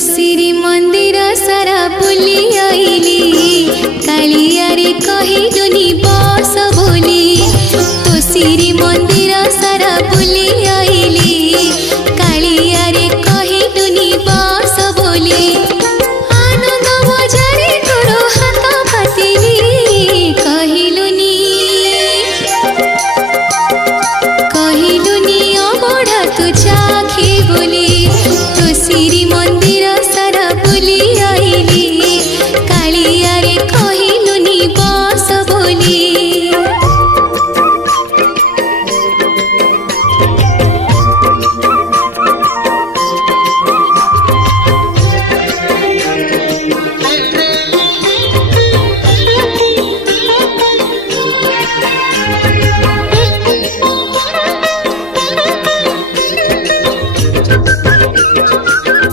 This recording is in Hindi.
श्री मंदिर सारा बुली आईली कालिया रे कहिलुनी बस बोली तो श्री मंदिर